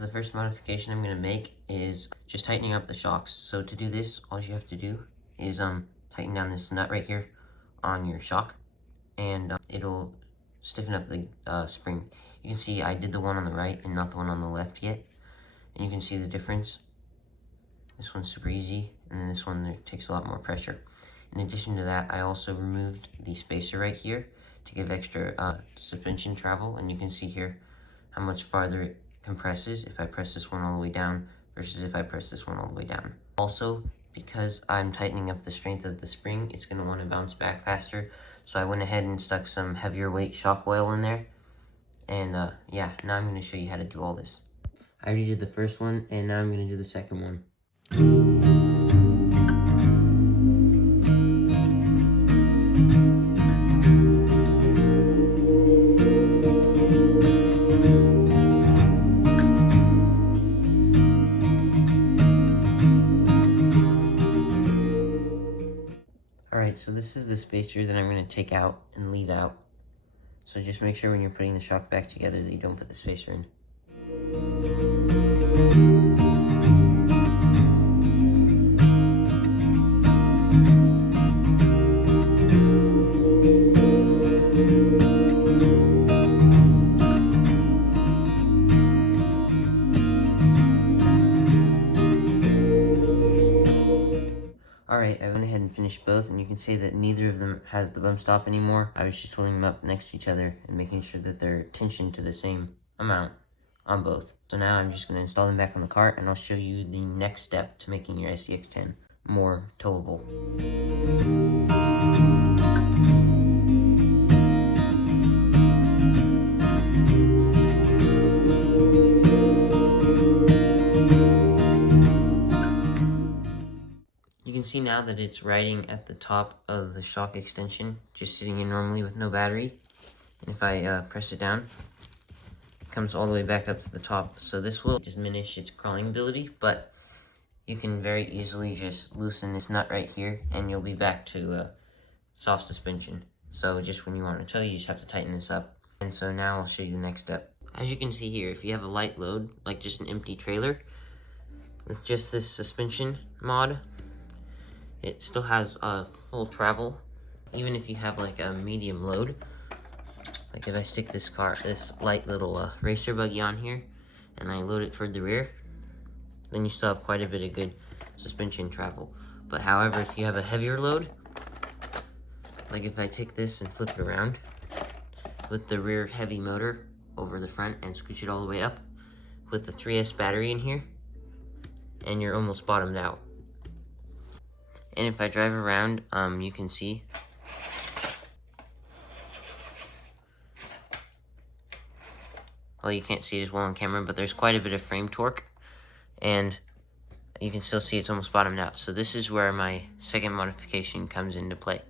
so the first modification I'm going to make is just tightening up the shocks. So to do this, all you have to do is tighten down this nut right here on your shock, and it'll stiffen up the spring. You can see I did the one on the right and not the one on the left yet, and you can see the difference. This one's super easy, and then this one there takes a lot more pressure. In addition to that, I also removed the spacer right here to give extra suspension travel, and you can see here how much farther it compresses if I press this one all the way down versus if I press this one all the way down. Also, because I'm tightening up the strength of the spring, it's going to want to bounce back faster, so I went ahead and stuck some heavier weight shock oil in there. And yeah, now I'm going to show you how to do all this. I already did the first one, and now I'm going to do the second one. Alright, so this is the spacer that I'm going to take out and leave out. So just make sure when you're putting the shock back together that you don't put the spacer in. Alright, I went ahead and finished both, and you can see that neither of them has the bump stop anymore. I was just holding them up next to each other and making sure that they're tensioned to the same amount on both. So now I'm just going to install them back on the cart, and I'll show you the next step to making your SCX-10 more towable. You can see now that it's riding at the top of the shock extension, just sitting here normally with no battery. And if I press it down, it comes all the way back up to the top. So this will diminish its crawling ability, but you can very easily just loosen this nut right here, and you'll be back to soft suspension. So just when you want to tow, you just have to tighten this up. And so now I'll show you the next step. As you can see here, if you have a light load, like just an empty trailer, with just this suspension mod, it still has full travel. Even if you have like a medium load, like if I stick this light little racer buggy on here and I load it toward the rear, then you still have quite a bit of good suspension travel. But however, if you have a heavier load, like if I take this and flip it around with the rear heavy motor over the front and scooch it all the way up with the 3S battery in here, and you're almost bottomed out. And if I drive around, you can see well, you can't see it as well on camera, but there's quite a bit of frame torque, and you can still see it's almost bottomed out. So this is where my second modification comes into play.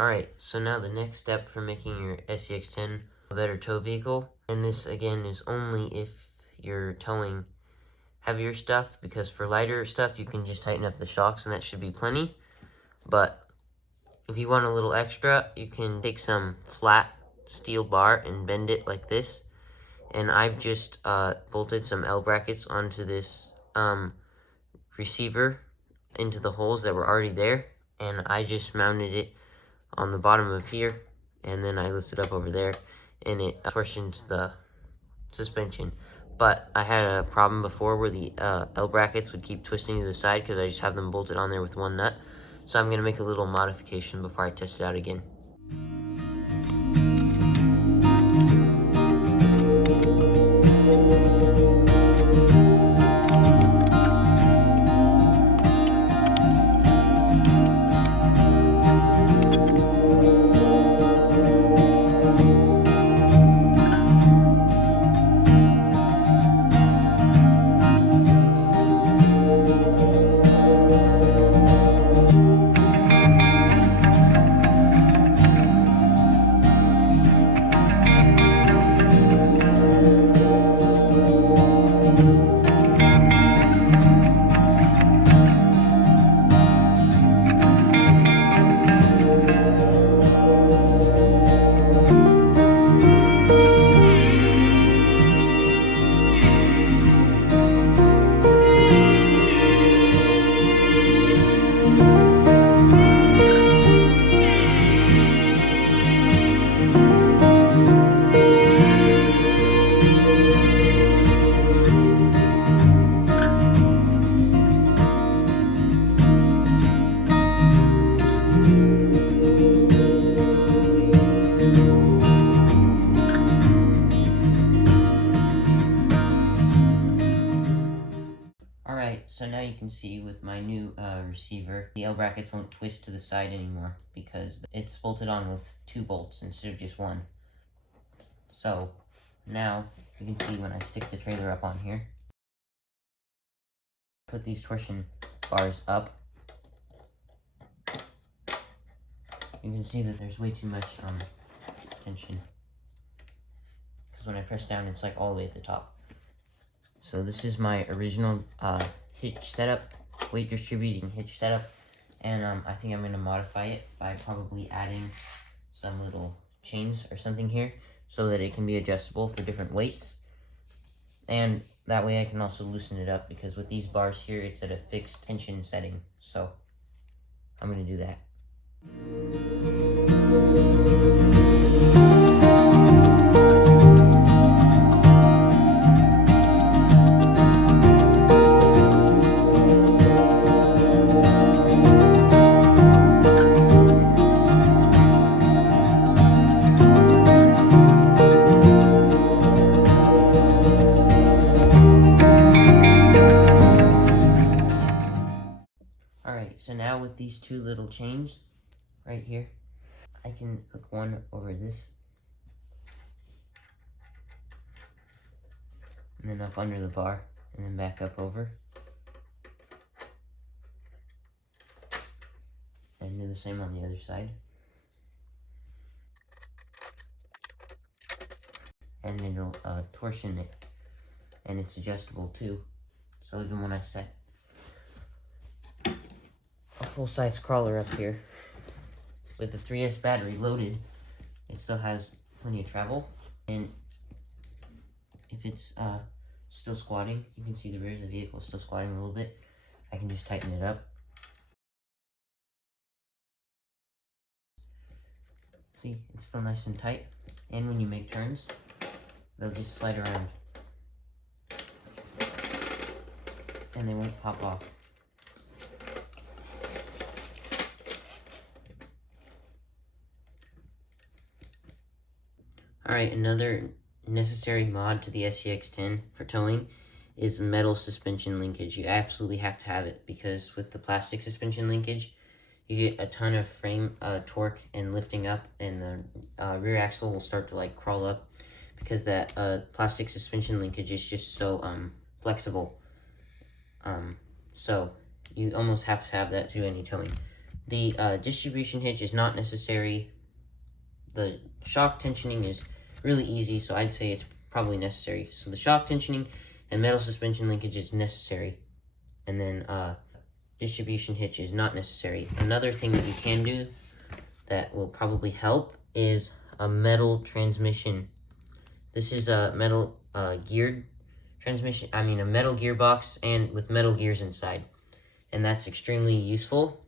Alright, so now the next step for making your SCX-10 a better tow vehicle, and this again is only if you're towing heavier stuff, because for lighter stuff you can just tighten up the shocks and that should be plenty. But if you want a little extra, you can take some flat steel bar and bend it like this, and I've just bolted some L brackets onto this receiver into the holes that were already there, and I just mounted it on the bottom of here, and then I lifted up over there, and it torsions the suspension. But I had a problem before where the L brackets would keep twisting to the side because I just have them bolted on there with one nut. So I'm going to make a little modification before I test it out again. So now you can see with my new receiver, the L brackets won't twist to the side anymore because it's bolted on with 2 bolts instead of just 1. So now you can see when I stick the trailer up on here, put these torsion bars up, you can see that there's way too much tension, because when I press down it's like all the way at the top. So this is my original hitch setup, weight distributing hitch setup, and I think I'm going to modify it by probably adding some little chains or something here so that it can be adjustable for different weights, and that way I can also loosen it up, because with these bars here it's at a fixed tension setting. So I'm going to do that. Alright, so now with these 2 little chains right here, I can hook one over this, and then up under the bar, and then back up over, and do the same on the other side. And it'll torsion it, and it's adjustable too. So even when I set a full-size crawler up here with the 3S battery loaded, it still has plenty of travel. And if it's still squatting, you can see the rear of the vehicle is still squatting a little bit, I can just tighten it up. See, it's still nice and tight, and when you make turns, they'll just slide around, and they won't pop off. Alright, another necessary mod to the SCX-10 for towing is metal suspension linkage. You absolutely have to have it, because with the plastic suspension linkage, you get a ton of frame torque and lifting up, and the rear axle will start to like crawl up, because that plastic suspension linkage is just so flexible. So you almost have to have that to do any towing. The distribution hitch is not necessary. The shock tensioning is really easy, so I'd say it's probably necessary. So the shock tensioning and metal suspension linkage is necessary, and then distribution hitch is not necessary. Another thing that you can do that will probably help is a metal transmission. This is a metal geared transmission, a metal gearbox, and with metal gears inside. And that's extremely useful,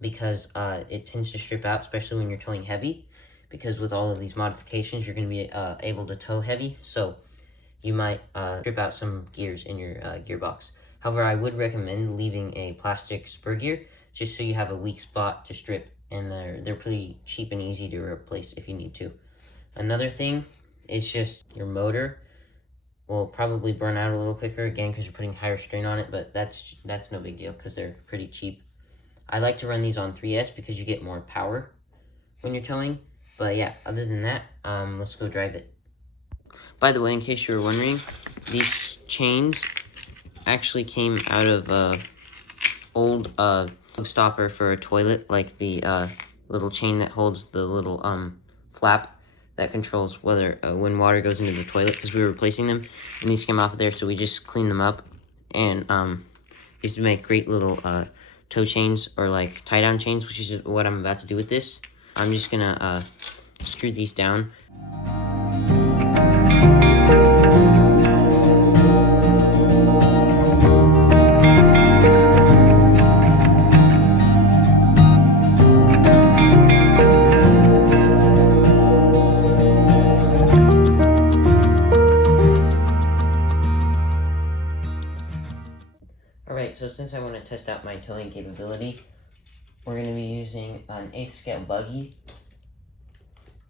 because it tends to strip out, especially when you're towing heavy, because with all of these modifications, you're going to be able to tow heavy, so you might strip out some gears in your gearbox. However, I would recommend leaving a plastic spur gear, just so you have a weak spot to strip, and they're pretty cheap and easy to replace if you need to. Another thing is just your motor will probably burn out a little quicker, again, because you're putting higher strain on it, but that's no big deal, because they're pretty cheap. I like to run these on 3S because you get more power when you're towing. But yeah, other than that, let's go drive it. By the way, in case you were wondering, these chains actually came out of old plug stopper for a toilet, like the little chain that holds the little flap that controls whether when water goes into the toilet, because we were replacing them, and these came off of there, so we just cleaned them up, and used to make great little tow chains, or like tie-down chains, which is what I'm about to do with this. I'm just gonna screw these down. Alright, so since I want to test out my towing capability, we're going to be using an 8th scale buggy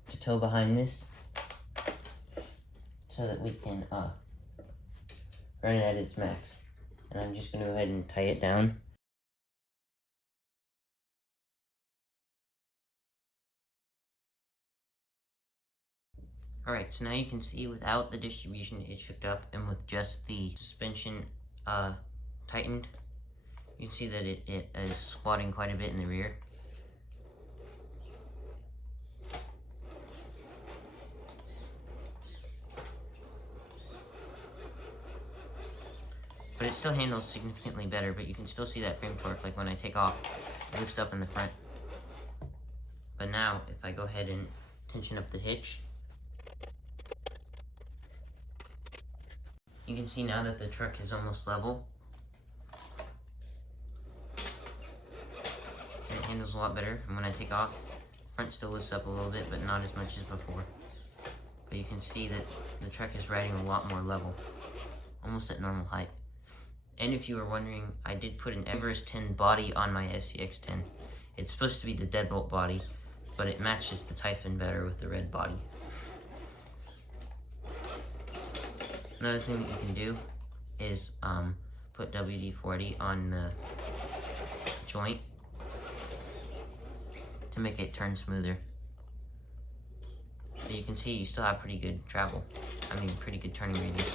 to tow behind this, so that we can run it at its max. And I'm just going to go ahead and tie it down. Alright, so now you can see without the distribution it's hooked up, and with just the suspension tightened, you can see that it is squatting quite a bit in the rear. But it still handles significantly better, but you can still see that frame torque, like when I take off, it lifts up in the front. But now, if I go ahead and tension up the hitch, you can see now that the truck is almost level. And it handles a lot better, and when I take off, the front still lifts up a little bit, but not as much as before. But you can see that the truck is riding a lot more level, almost at normal height. And if you were wondering, I did put an SCX-10 body on my SCX-10. It's supposed to be the deadbolt body, but it matches the Typhon better with the red body. Another thing that you can do is put WD-40 on the joint to make it turn smoother. So you can see you still have pretty good travel. I mean, pretty good turning radius.